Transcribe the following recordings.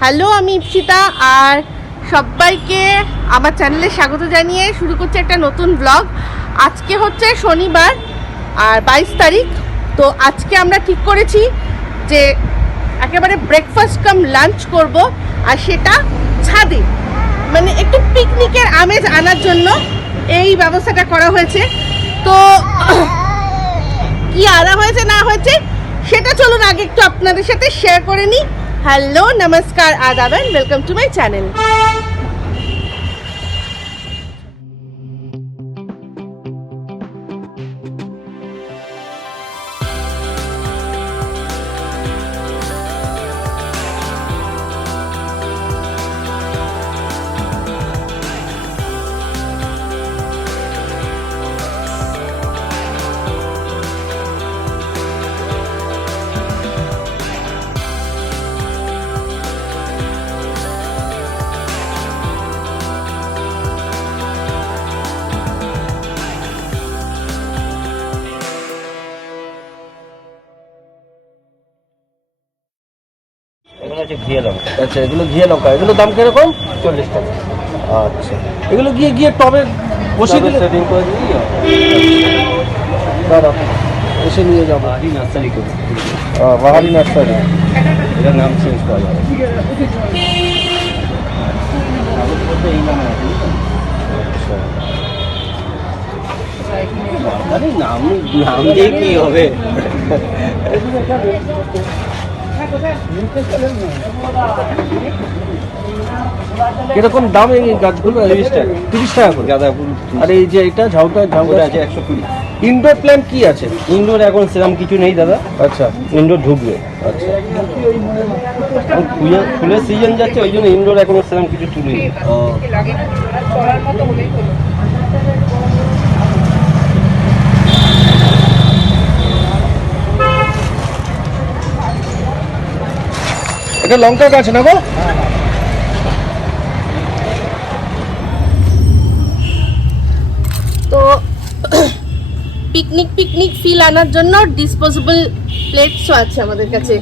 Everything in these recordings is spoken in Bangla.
হ্যালো, আমি ইপসিতা আর সবাইকে আমার চ্যানেলে স্বাগত জানিয়ে শুরু করছি একটা নতুন ব্লগ। আজকে হচ্ছে শনিবার আর 22 তারিখ। তো আজকে আমরা ঠিক করেছি যে একেবারে ব্রেকফাস্ট কাম লাঞ্চ করব, আর সেটা ছাদে, মানে একটু পিকনিকের আমেজ আনার জন্য এই ব্যবস্থাটা করা হয়েছে। তো কি আনা হয়েছে না হয়েছে সেটা চলুন আগে একটু আপনাদের সাথে শেয়ার করে নিই। हेलो नमस्कार आदाब and welcome to my channel. আচ্ছা, এগুলো ঘিয়ে লঙ্কা, এগুলো দাম কিরকম? 40 টাকা। আচ্ছা, এগুলো গিয়ে গিয়ে টবে বসে দিলে সেটিং করে দিই। দাদা এসে নিয়ে যাবো। বাহারি নার্সারি করে, বাহারি নার্সারি, এটার নাম চেঞ্জ করা যাবে। এই নামে আচ্ছা, নাম দিয়ে কি হবে? কিরকম দাম এই গাছগুলো? 30 টাকা করে গাঁদা ফুল। আর এই যে এটা ঝাউটা আছে 120। ইনডোর প্ল্যান্ট কি আছে? ইনডোর এখন সেরকম কিছু নেই দাদা। আচ্ছা, ইনডোর ঢুকবে। আচ্ছা, ফুলের সিজন যাচ্ছে, ওই জন্য ইনডোর এখন সেরকম কিছু তুলি। এটা লঙ্কা গাছ না গো? তো পিকনিক ফিল আনার জন্য ডিসপোজেবল প্লেটসও আছে আমাদের কাছে।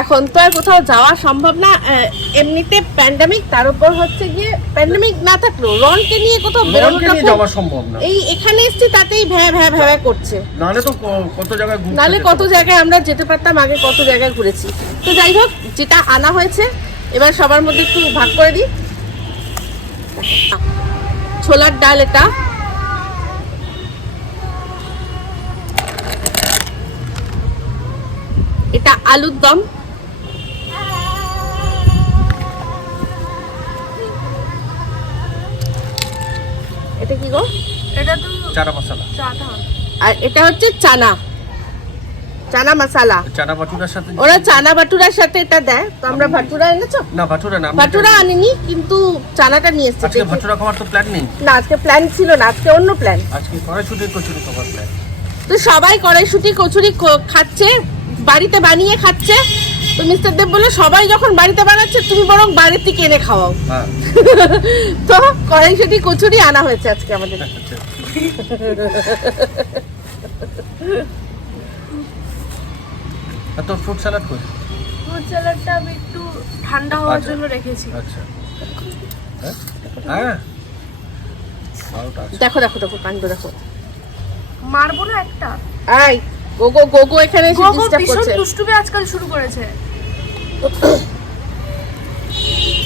এখন তো আর কোথাও যাওয়া সম্ভব না, এমনিতে প্যান্ডামিক, তার উপর হচ্ছে গিয়ে প্যান্ডামিক না থাকলেও রনকে নিয়ে কোথাও বেরোনোটা যাওয়া সম্ভব না। এই এখানে এসছি তাতেই ভ্যা করছে। নালে তো কত জায়গায় আমরা যেতে পারতাম, আগে কত জায়গায় ঘুরেছি। তো যাই হোক, যেটা আনা হয়েছে এবার সবার মধ্যে একটু ভাগ করে দিই। ছোলার ডাল, এটা আলুর দম, এটা কি গো? এটা তো চানা মশলা। আর এটা হচ্ছে চানা মশলা। চানা বাটুরার সাথে ওরা চানা বাটুরার সাথে এটা দেয়। তো আমরা ভাটুরা এনেছো? না, ভাটুরা না, ভাটুরা আনিনি, কিন্তু চানাটা নিয়ে এসেছি। আজকে ভাটুরা খাওয়ার তো প্ল্যান নেই। না, আজকে প্ল্যান ছিল না, আজকে অন্য প্ল্যান। আজকে কড়াইশুঁটি কচুরি খাওয়ার প্ল্যান। তো সবাই কড়াইশুঁটি কচুরি খাচ্ছে, বাড়িতে বানিয়ে খাচ্ছে। তো মিস্টার দেব বলে সবাই যখন বাড়িতে বানাচ্ছে তুমি বরং বাইরের থেকে এনে খাওয়াও। হ্যাঁ, তো কড়াইশুঁটি কচুরি আনা হয়েছে আজকে আমাদের। আর তো ফ্রুট স্যালাড কই? ফ্রুট স্যালাডটা আমি একটু ঠান্ডা হওয়ার জন্য রেখেছি। আচ্ছা, হ্যাঁ, দেখো কাণ্ড দেখো। মারবো না একটা। আই গোগো এখানে এসে গোগো ডিস্টার্ব ভীষণ করছে। দুষ্টুমি আজকাল শুরু করেছে।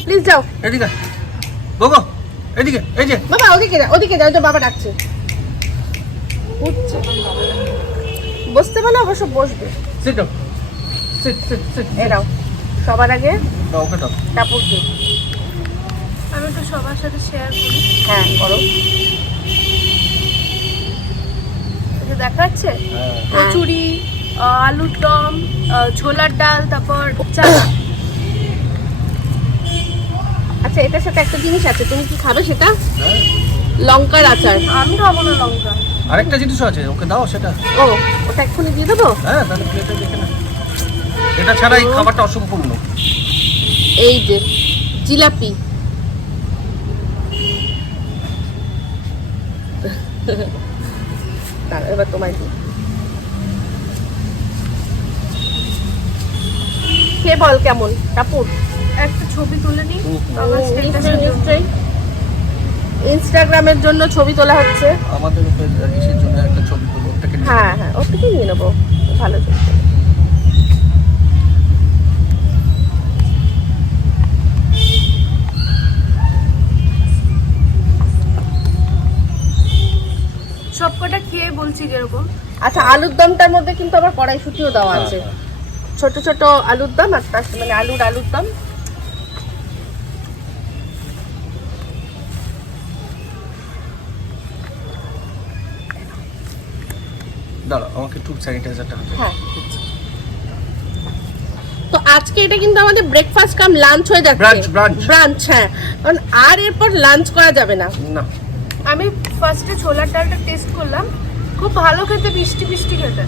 প্লিজ যাও এদিকে গোগো, এদিকে, এই যে বাবা, ওদিকে যাও, তো বাবা ডাকছে। উঠছে, বসতে বলো, অবশ্য বসবে। Sit down, sit. এরাও সবার আগে ওকে দাও। তারপর কি? আমি তো সবার সাথে শেয়ার করি। হ্যাঁ, করো। এটা দেখাচ্ছে হ্যাঁ, কচুরি, আলুর দম, ছোলার ডাল, তারপর চানা। আচ্ছা, এটার সাথে একটা জিনিস আছে, তুমি কি খাবে সেটা? লঙ্কার আচার। আমি খাবো না লঙ্কা। আরেকটা জিনিস আছে, ওকে দাও সেটা। ও, ওটা এক্ষুনি দিয়ে দেবো। হ্যাঁ, তাহলে প্লেটে দেখে না, এটা ছাড়া এই খাবারটা অসম্পূর্ণ। এই যে জিলাপি, এবার তোমায় দিই। খেয়ে বল কেমন টাপুর। একটা ছবি তুলে নিই আমার নিশ্চয়ই স্ট্যাটাসের জন্য। নিশ্চয়ই ইনস্টাগ্রামের জন্য ছবি তোলা হচ্ছে। আমাদের ইসের জন্য একটা ছবি তুলো, ওটাকে হ্যাঁ হ্যাঁ, ওর থেকেই নিয়ে নেবো, ভালো ছবি। সবকটা খেয়ে বলছি কিরকম। আচ্ছা, আলুর দমটার মধ্যে কিন্তু আবার কড়াইশুটিও দেওয়া আছে, ছোট ছোট আলুর দম আর তার মানে আলুর দম। দাঁড়া, আমাকে একটু স্যানিটাইজারটা হ্যাঁ, তো আজকে এটা কিন্তু আমাদের ব্রেকফাস্ট কাম লাঞ্চ হয়ে যাচ্ছে। ব্রাঞ্চ, হ্যাঁ, কারণ আর এরপর লাঞ্চ করা যাবে না। না। আমি ফার্স্টে ছোলার ডালটা টেস্ট করলাম, খুব ভালো খেতে, মিষ্টি মিষ্টি খেতে।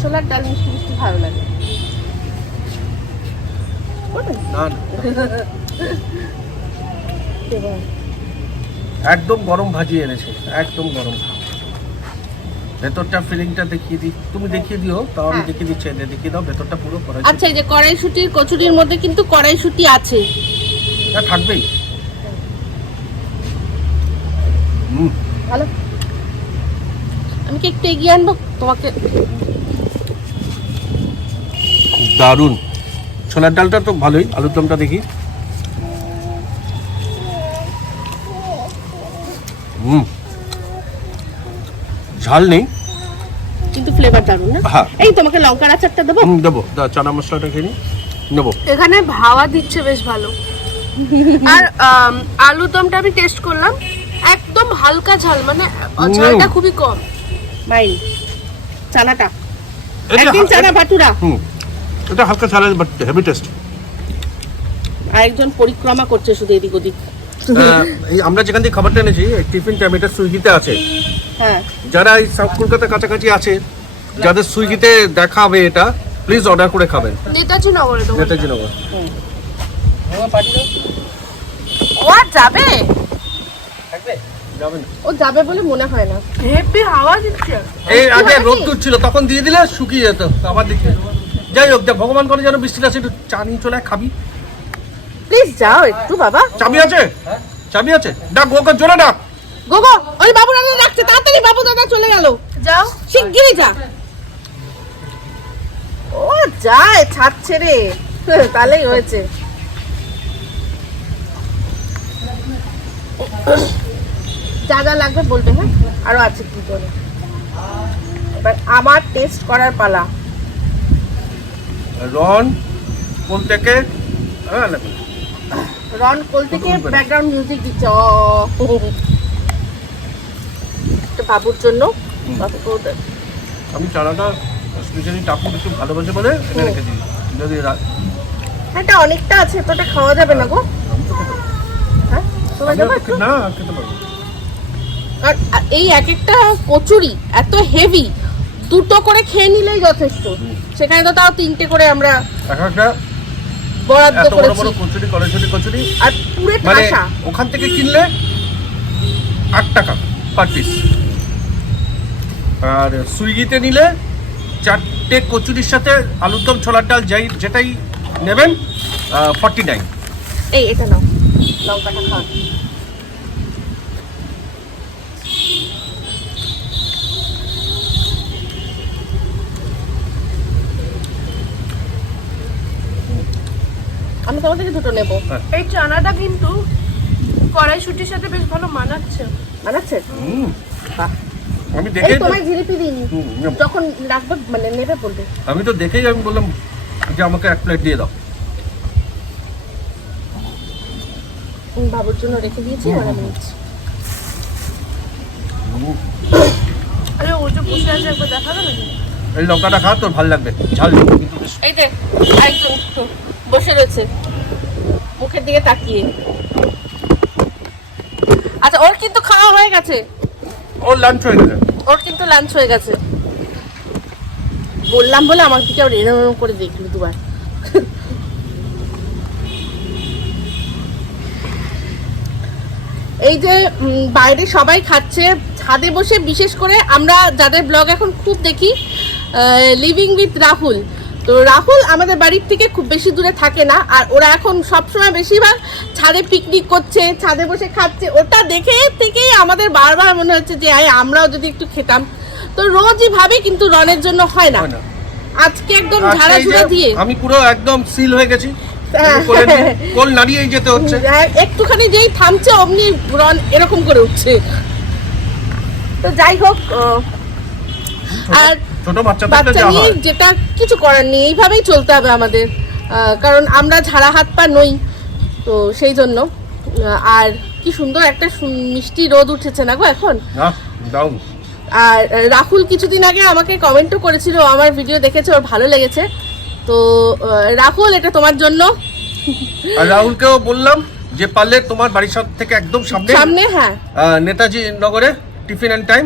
ছোলার ডাল মিষ্টি মিষ্টি ভালো লাগে। না, একদম গরম ভাজিয়ে এনেছে, একদম গরম। ভেতরটা ফিলিংটা দেখিয়ে দিই, তুমি দেখিয়ে দিও, তাও আমি দেখিয়ে দিচ্ছি। দেখিয়ে দাও ভেতরটা পুরো করা। আচ্ছা, এই যে কড়াইশুটির কচুরির মধ্যে কিন্তু কড়াইশুটি আছে, থাকবেই। ভালো। আমি কি একটু এগিয়ে আনবো তোমাকে? দারুণ। ছোলার ডালটা তো ভালোই, আলুর দমটা দেখি। ঝাল নেই কিন্তু ফ্লেভার দারুণ না? হ্যাঁ। এই তোমাকে লঙ্কার আচারটা দেবো? দেবো, চানা মশলাটা খেয়ে নেবো। এখানে হাওয়া দিচ্ছে বেশ ভালো। আর আলুর দমটা আমি টেস্ট করলাম, একদম হালকা ঝাল, মানে ঝালটা খুবই কম। মাইল চানাটা একদিন চানা বাটুরা। এটা হালকা ঝাল বাট হেভি টেস্ট। আরেকজন পরিক্রমা করছে শুধু এদিক ওদিক। এই আমরা যেখান থেকে খাবারটা এনেছি টিফিন টাইম, এটা সুইগিতে আছে। হ্যাঁ, যারা এই সাউথ কলকাতার কাছাকাছি আছে, যাদের সুইগিতে দেখা হবে, এটা প্লিজ অর্ডার করে খাবেন। নেতাজি নগরে তো নেতাজি নগর। ও আর যাবে? যাবেন? ও যাবে বলে মনে হয় না। হেভি হাওয়া দিচ্ছে। এই আগে রোদ্দুর ছিল, তখন দিয়ে দিলে শুকিয়ে যেত, আবার দেখি। যাই হোক, ভগবান করে যেন বৃষ্টিটা আছে, একটু চা নিয়ে চলে খাবি। প্লিজ যাও একটু বাবা। চাবি আছে? চাবি আছে? ডাক, ওকে জোরে ডাক। গোগো, ওই বাবু দাদা ডাকছে, তাড়াতাড়ি বাবু দাদা চলে গেল। যাও, শিগগিরই যা। ও যায় ছাদ ছেড়ে, তাহলেই হয়েছে। যা যা লাগবে বলবে, হ্যাঁ, আরো আছে কি করে। এবার আমার টেস্ট করার পালা। রন কোন থেকে? রন কোল থেকে ব্যাকগ্রাউন্ড মিউজিক দিচ্ছে। তো বাবুর জন্য আমি চানাটা স্পেশালি টাপু একটু ভালোবাসে বলে এনে রেখে দিই। যদি এটা অনেকটা আছে, তোটা খাওয়া যাবে না গো। হ্যাঁ, সবাই যাবে একটু? না, খেতে পারবো। আর এই এক একটা কচুরি এত হেভি, দুটো করে খেয়ে নিলেই যথেষ্ট। সেখানে তো তাও তিনটে করে আমরা একটা বরাদ্দ এত বড় করেছি। বড় কচুরি আর পুরে মানে ঠাসা। ওখান থেকে কিনলে 8 টাকা পার পিস, আর সুইগিতে নিলে 4টে কচুরির সাথে আলুর দম, ছোলার ডাল যেটাই নেবেন 49। এই এটা নাও, লঙ্কাটা খাও। আমি তোমার থেকে দুটো নেবো। এই চানাটা কিন্তু কড়াইশুটির সাথে বেশ ভালো মানাচ্ছে। মানাচ্ছে? বাহ। আমি এই দেখেই তোমায় ঝিলিপি দিইনি, নেবো। যখন রাখবে মানে নেবে বলবে। আমি তো দেখেই আমি বললাম যে আমাকে 1 প্লেট দিয়ে দাও। বাবুর জন্য রেখে দিয়েছি, এবার আমি নিচ্ছি। আরে ও যে বসে আছে, একবার দেখাবে নাকি? এই লঙ্কাটা খা, তোর ভালো লাগবে। ঝাল কিন্তু বেশ। এই যে একদম বসে রয়েছে মুখের দিকে তাকিয়ে। আচ্ছা, ওর কিন্তু খাওয়া হয়ে গেছে, ওর লাঞ্চ হয়ে গেছে। ওর কিন্তু লাঞ্চ হয়ে গেছে। বললাম বলে আমার দিকে আবার এরকম করে দেখলি দুবার। এই যে বাইরে সবাই খাচ্ছে, ছাদে বসে, বিশেষ করে আমরা যাদের ব্লগ এখন খুব দেখি, লিভিং উইথ রাহুল, তো রাহুল আমাদের বাড়ির থেকে খুব বেশি দূরে থাকে না, আর ওরা এখন সবসময় বেশিরভাগ ছাদে পিকনিক করছে, ছাদে বসে খাচ্ছে। ওটা দেখে থেকেই আমাদের বারবার মনে হচ্ছে যে আমরাও যদি একটু খেতাম। তো রোজই ভাবি, কিন্তু রনের জন্য হয় না। আজকে একদম ঝাড়াঝুড়া দিয়ে আমি পুরো একদম সিল হয়ে গেছি, কোল নাড়িয়েই যেতে হচ্ছে। একটুখানি যেই থামছে অমনি রন এরকম করে উঠছে। তো যাই হোক, আর ছোট বাচ্চা নিয়ে যেটা কিছু করার নেই, এইভাবেই চলতে হবে আমাদের, কারণ আমরা ঝাড়া হাত পা নই। তো সেই জন্য আর কি সুন্দর একটা মিষ্টি রোদ উঠেছে না গো এখন। আর রাহুল কিছুদিন আগে আমাকে কমেন্টও করেছিল, আমার ভিডিও দেখেছে, ওর ভালো লেগেছে। তো রাহুল, এটা তোমার জন্য। আর রাহুলকেও বললাম যে পারলে তোমার বাড়ির থেকে একদম সামনে, হ্যাঁ, নেতাজি নগরে টিফিন এন্ড টাইম,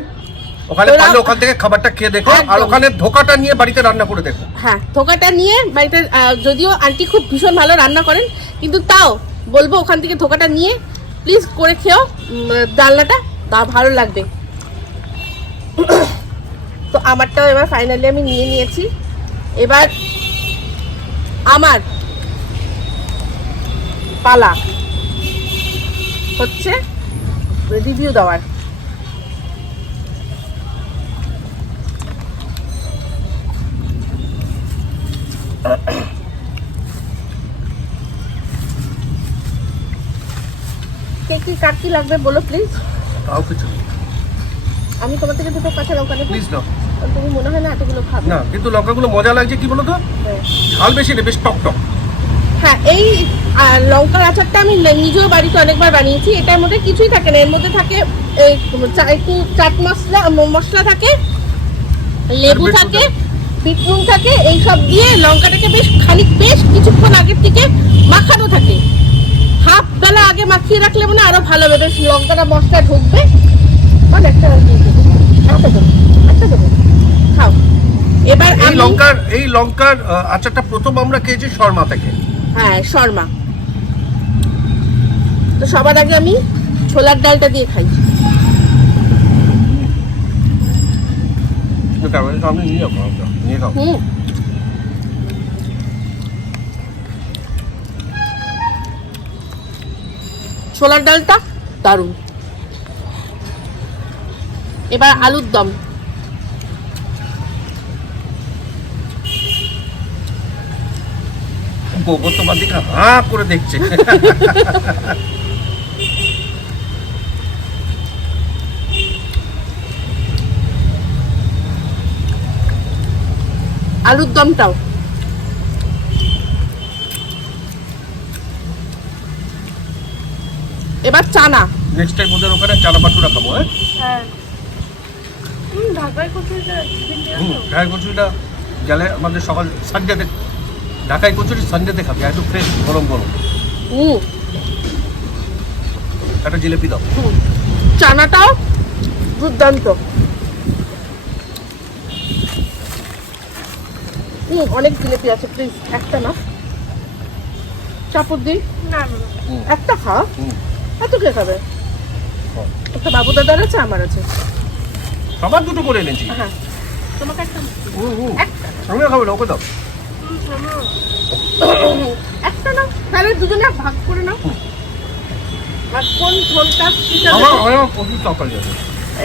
ওখানে পারলে ওখান থেকে খাবারটা খেয়ে দেখো, আর ওখানে ধোকাটা নিয়ে বাড়িতে রান্না করে দেখো। হ্যাঁ, ধোকাটা নিয়ে বাড়িতে, যদিও আন্টি খুব ভীষণ ভালো রান্না করেন, কিন্তু তাও বলবো ওখান থেকে ধোকাটা নিয়ে প্লিজ করে খেও ডালনাটা, তা ভালো লাগবে। তো আমারটাও এবার ফাইনালি আমি নিয়ে নিয়েছি। এবার আমার পালা হচ্ছে রিভিউ দেওয়ার। কার কি লাগবে বলো প্লিজ। তাও কিছু আমি তোমার থেকে দুটো কাঁচা লঙ্কা নেব প্লিজ। না, তুমি মনে হয় না এতগুলো খাবে না, কিন্তু লঙ্কাগুলো মজা লাগছে কি বলো তো, ঝাল বেশি নেই, বেশ টক টক। হ্যাঁ, এই লঙ্কার আচারটা আমি নিজেও বাড়িতে অনেকবার বানিয়েছি। এটার মধ্যে কিছুই থাকে না, এর মধ্যে থাকে একটু চাট মশলা থাকে, লেবু থাকে, বিট নুন থাকে, এইসব দিয়ে লঙ্কাটাকে বেশ কিছুক্ষণ আগের থেকে মাখানো থাকে। হাফ বেলা আগে মাখিয়ে রাখলে মানে আরো ভালো হবে, বেশ লঙ্কাটা মশলা ঢুকবে। একটা দেবো, খাও। এবার এই লঙ্কার আচারটা প্রথম আমরা খেয়েছি শর্মা থেকে। হ্যাঁ, শর্মা। তো সবার আগে আমি ছোলার ডালটা দিয়ে খাই। ছোলার ডালটা দারুণ। এবার আলুর দম। গোবর তোমার দিকে হাঁ করে দেখছে। আলুর দমটাও এবার চানা। নেক্সট টাইম ওদের ওখানে চানা বাটুরা খাবো। হ্যাঁ, ঢাকায় কচুরিটা গেলে আমাদের সকাল সানডেতে, ঢাকায় কচুরি সানডেতে খাবি, একটু ফ্রেশ গরম গরম। একটা জিলেপি দাও। চানাটাও দুর্দান্ত। অনেক জিলেপি আছে, প্লিজ একটা না, চাপড় দিই একটা খা। এত কে খাবে? একটা বাবু দাদার আছে, আমার আছে, সবার দুটো করে এনেছি। হ্যাঁ, তোমাকে একটা সঙ্গে খাবে না, ওকে দাও একটা না, তাহলে দুজনে ভাগ করে নাও। আর কোন ঝোলটা প্রচুর তরকারি আছে।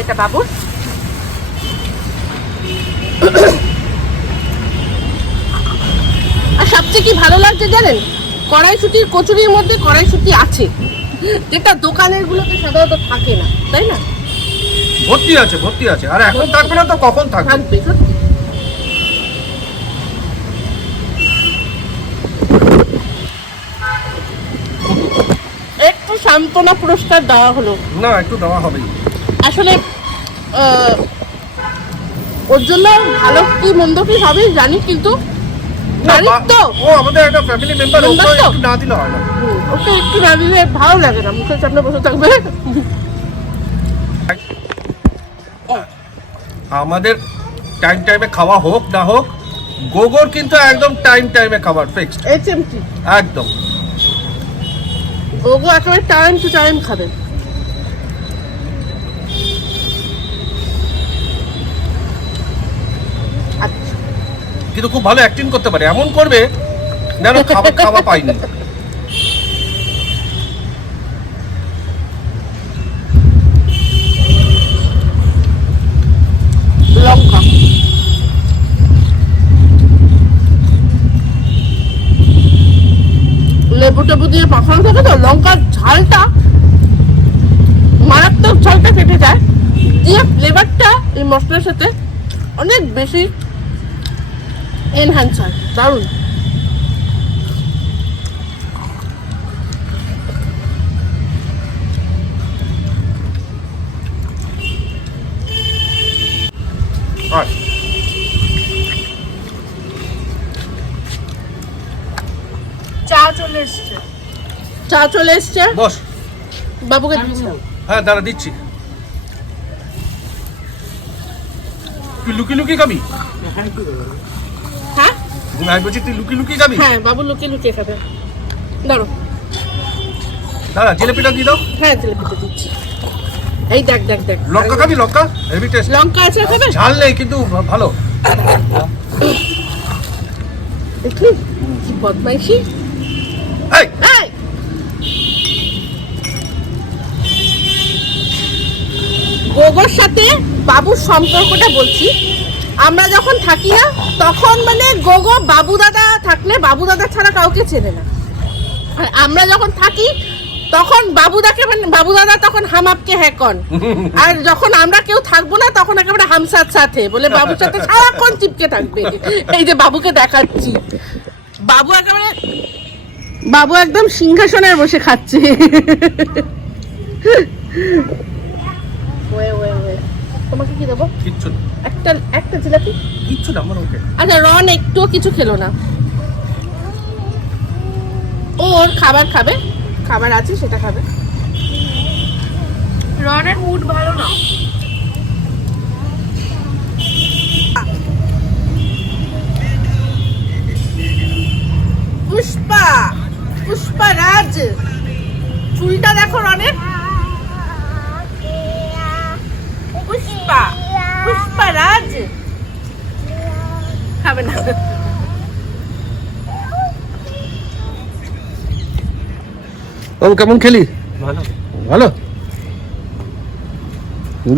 এটা বাবুর। আর সবচেয়ে কি ভালো লাগছে জানেন, কড়াইশুটির কচুরির মধ্যে কড়াইশুটি আছে, যেটা দোকানের গুলোতে সাধারণত থাকে না, তাই না? ভর্তি আছে। আর এখন থাকবে না তো কখন থাকবে? সত্যি। একটু সান্ত্বনা পুরস্কার দেওয়া হলো না, একটু দেওয়া হবেই। আসলে ওর জন্য ভালো কি মন্দ কি হবে জানি, কিন্তু তো ও আমাদের একটা ফ্যামিলি মেম্বার, ওকে একটু না দিলে হয় না। ওকে একটু না দিলে ভালো লাগে না, মুখের সামনে বসে থাকবে। আমাদের টাইমে খাওয়া হোক না হোক, গোগর কিন্তু একদম টাইমে খাবার ফিক্সড, এইচএমটি একদম। ওগো একেবারে টাইম টু টাইম খাবে। আচ্ছা, কিন্তু খুব ভালো অ্যাক্টিং করতে পারে, এমন করবে যেন খাওয়া পাইনি। লঙ্কা লেবু টেবু দিয়ে পাখানো থাকে তো, লঙ্কার ঝালটা মারাত্মক, ঝালটা কেটে যায় দিয়ে ফ্লেভারটা এই মশলার সাথে অনেক বেশি এনহ্যান্স হয়, দারুণ। আর চা চলে এসছে। চা চলে এসছে, বস। বাবুকে দিচ্ছি। হ্যাঁ দাঁড়া দিচ্ছি। তুই লুকি খাবি? হ্যাঁ আমি বলছি তুই লুকি খাবি? হ্যাঁ, বাবু লুকিয়ে লুকিয়ে খাবে। দাঁড়ো, দাঁড়া জিলেপিটা দিয়ে দাও। হ্যাঁ জিলেপিটা দিচ্ছি। এই দেখ দেখ দেখ, লঙ্কা খাবি? লঙ্কা হেভি টেস্ট। লঙ্কা আছে খাবে? ঝাল নেই কিন্তু ভালো। দেখলি কি বদমাইশি। এই এই গোগোর সাথে বাবুর সম্পর্কটা বলছি। আমরা যখন থাকি না তখন মানে গোগো বাবু দাদা থাকলে বাবু দাদা ছাড়া কাউকে চেনে না, আর আমরা যখন থাকি তখন বাবুদাকে মানে বাবু দাদা তখন হাম আপকে হ্যাঁ কন, আর যখন আমরা কেউ থাকবো না তখন একেবারে হামসার সাথে বলে বাবুর সাথে সারাক্ষণ চিপকে থাকবে। এই যে বাবুকে দেখাচ্ছি, বাবু একেবারে বাবু একদম সিংহাসনে বসে খাচ্ছে। তোমাকে কি দেবো? কিচ্ছু না, একটা জিলাপি। কিচ্ছু না আমার ওকে। আচ্ছা রন একটুও কিছু খেলো না, ওর খাবার খাবে, খাবার আছে সেটা খাবে। রনের মুড ভালো না। পুষ্পা রাজ, চুলটা দেখো রনের। পুষ্পা রাজ খাবে না। বাবু কেমন খেলি? ভালো। ভালো?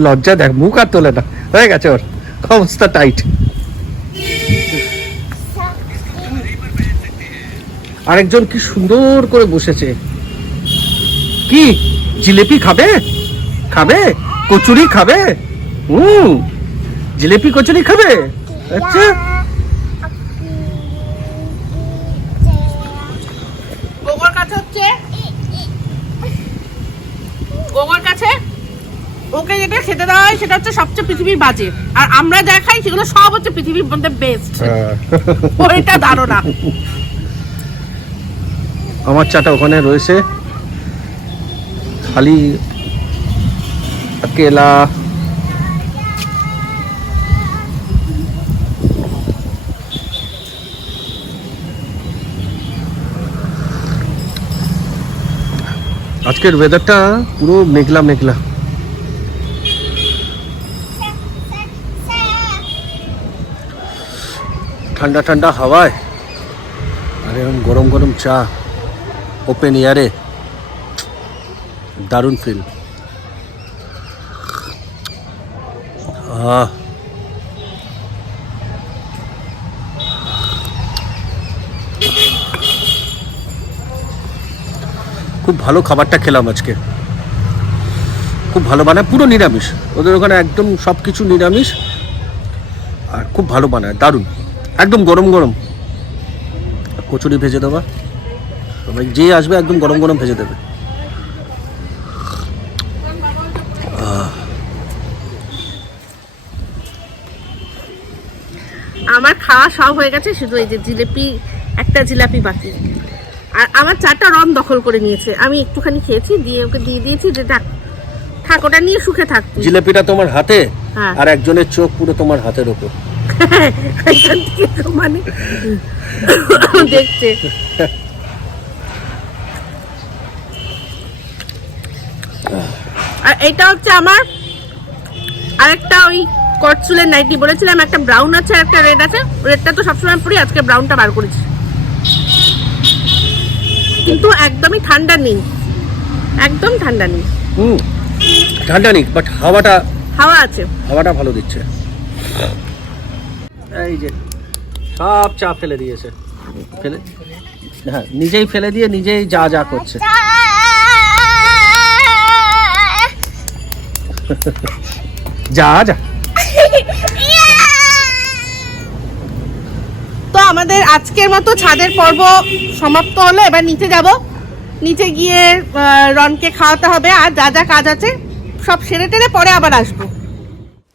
লজ্জা দেখ, মুখ আর তোলে না, হয়ে গেছে ওর অবস্থা টাইট। আরেকজন কি সুন্দর করে বসেছে। কি জিলেপি খাবে? খাবে কচুরি খাবে? জিলেপি কচুরি খাবে? আচ্ছা গোগোর কাছে হচ্ছে, গোগোর কাছে ওকে যেটা খেতে দেওয়া হয় সেটা হচ্ছে সবচেয়ে পৃথিবীর বাজে, আর আমরা যা খাই সেগুলো সব হচ্ছে পৃথিবীর মধ্যে বেস্ট। ওইটা ধারণা। আমার চাটা ওখানে রয়েছে, খালি কেলা। আজকের ওয়েদারটা পুরো মেঘলা মেঘলা। ঠান্ডা ঠান্ডা হাওয়ায় আর এরকম গরম গরম চা ওপেন এয়ারে, দারুণ ফিল। খুব ভালো খাবারটা খেলাম আজকে, খুব ভালো বানায়, পুরো নিরামিষ। ওদের ওখানে একদম সব কিছু নিরামিষ আর খুব ভালো বানায়, দারুণ, একদম গরম গরম। কচুরি ভেজে দেওয়া, সবাই যে আসবে একদম গরম গরম ভেজে দেবে। আমার খাওয়া সব হয়ে গেছে, শুধু এই যে জিলেপি, একটা জিলাপি বাকি। আর আমার চাটা রন দখল করে নিয়েছে, আমি একটুখানি খেয়েছি, দিয়ে ওকে দিয়ে দিয়েছি যে থাক ওটা নিয়ে সুখে থাকতে। জিলেপিটা তোমার হাতে, হ্যাঁ। আর একজনের চোখ পুরো তোমার হাতের ওপর। এখান থেকে তো মানে দেখছে। আর এটা হচ্ছে আমার আরেকটা ওই কট চুলের নাইটি বলেছিলাম, একটা ব্রাউন আছে আর একটা রেড আছে। রেডটা তো সবসময় পরি, আজকে ব্রাউনটা বার করেছি। কিন্তু একদমই ঠান্ডা নেই, একদম ঠান্ডা নেই। ঠান্ডা নেই, বাট হাওয়াটা আছে। ভালো দিচ্ছে। এই যে সব চা ফেলে দিয়েছে, হ্যাঁ নিজেই ফেলে দিয়ে নিজেই যা যা করছে। যা যা। তো আমাদের আজকের মতো ছাদের পর্ব সমাপ্ত হলো। এবার নিচে যাব, নিচে গিয়ে রনকে খাওয়াতে হবে, আর যা যা কাজ আছে সব সেরে টেরে পরে আবার আসবো।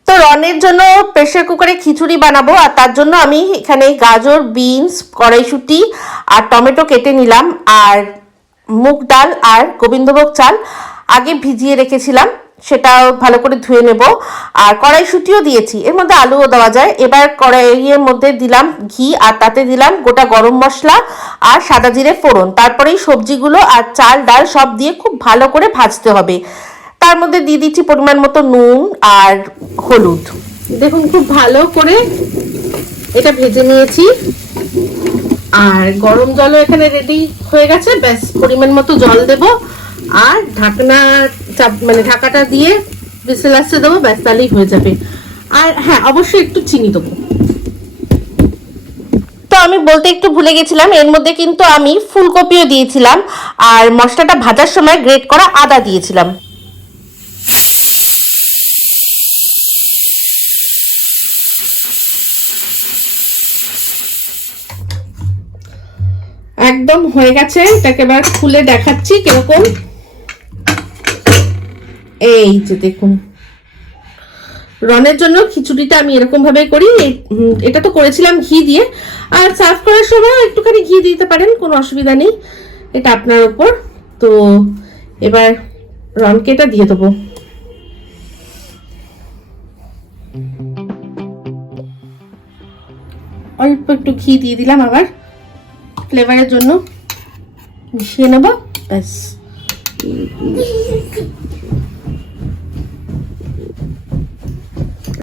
তো রনের জন্য প্রেসার কুকারে খিচুড়ি বানাবো, আর তার জন্য আমি এখানে গাজর, বিনস, কড়াইশুঁটি আর টমেটো কেটে নিলাম, আর মুগ ডাল আর গোবিন্দভোগ চাল আগে ভিজিয়ে রেখেছিলাম, সেটাও ভালো করে ধুয়ে নেব। আর কড়াইশুঁটিও দিয়েছি, এর মধ্যে আলুও দেওয়া যায়। এবার কড়াইয়ের মধ্যে দিলাম ঘি, আর তাতে দিলাম গোটা গরম মশলা আর সাদা জিরে ফোড়ন। তারপরেই সবজিগুলো আর চাল ডাল সব দিয়ে খুব ভালো করে ভাজতে হবে। তার মধ্যে দিয়ে দিচ্ছি পরিমাণ মতো নুন আর হলুদ। দেখুন খুব ভালো করে এটা ভেজে নিয়েছি, আর গরম জলও এখানে রেডি হয়ে গেছে। ব্যাস পরিমাণ মতো জল দেব, আর ঢাকাটা দিয়ে হুইসেল আসতে দেবো, ব্যাস তাহলেই হয়ে যাবে। আর হ্যাঁ, অবশ্যই একটু চিনি দেবো। তো আমি বলতে একটু ভুলে গেছিলাম, এর মধ্যে কিন্তু আমি ফুলকপিও দিয়েছিলাম, আর মশলাটা ভাজার সময় গ্রেট করা আদা দিয়েছিলাম। একদম হয়ে গেছে, এটাকে এবার খুলে দেখাচ্ছি কিরকম। এই যে দেখুন, রনের জন্য খিচুড়িটা আমি এরকম ভাবে করি। এটা তো করেছিলাম ঘি দিয়ে, আর সার্ভ করার সময় একটুখানি ঘি দিতে পারেন, কোনো অসুবিধা নেই, এটা আপনার উপর। তো এবার রনকে এটা দিয়ে দেবো। অল্প একটু ঘি দিয়ে দিলাম, আবার ফ্লেভারের জন্য মিশিয়ে নেব, ব্যাস।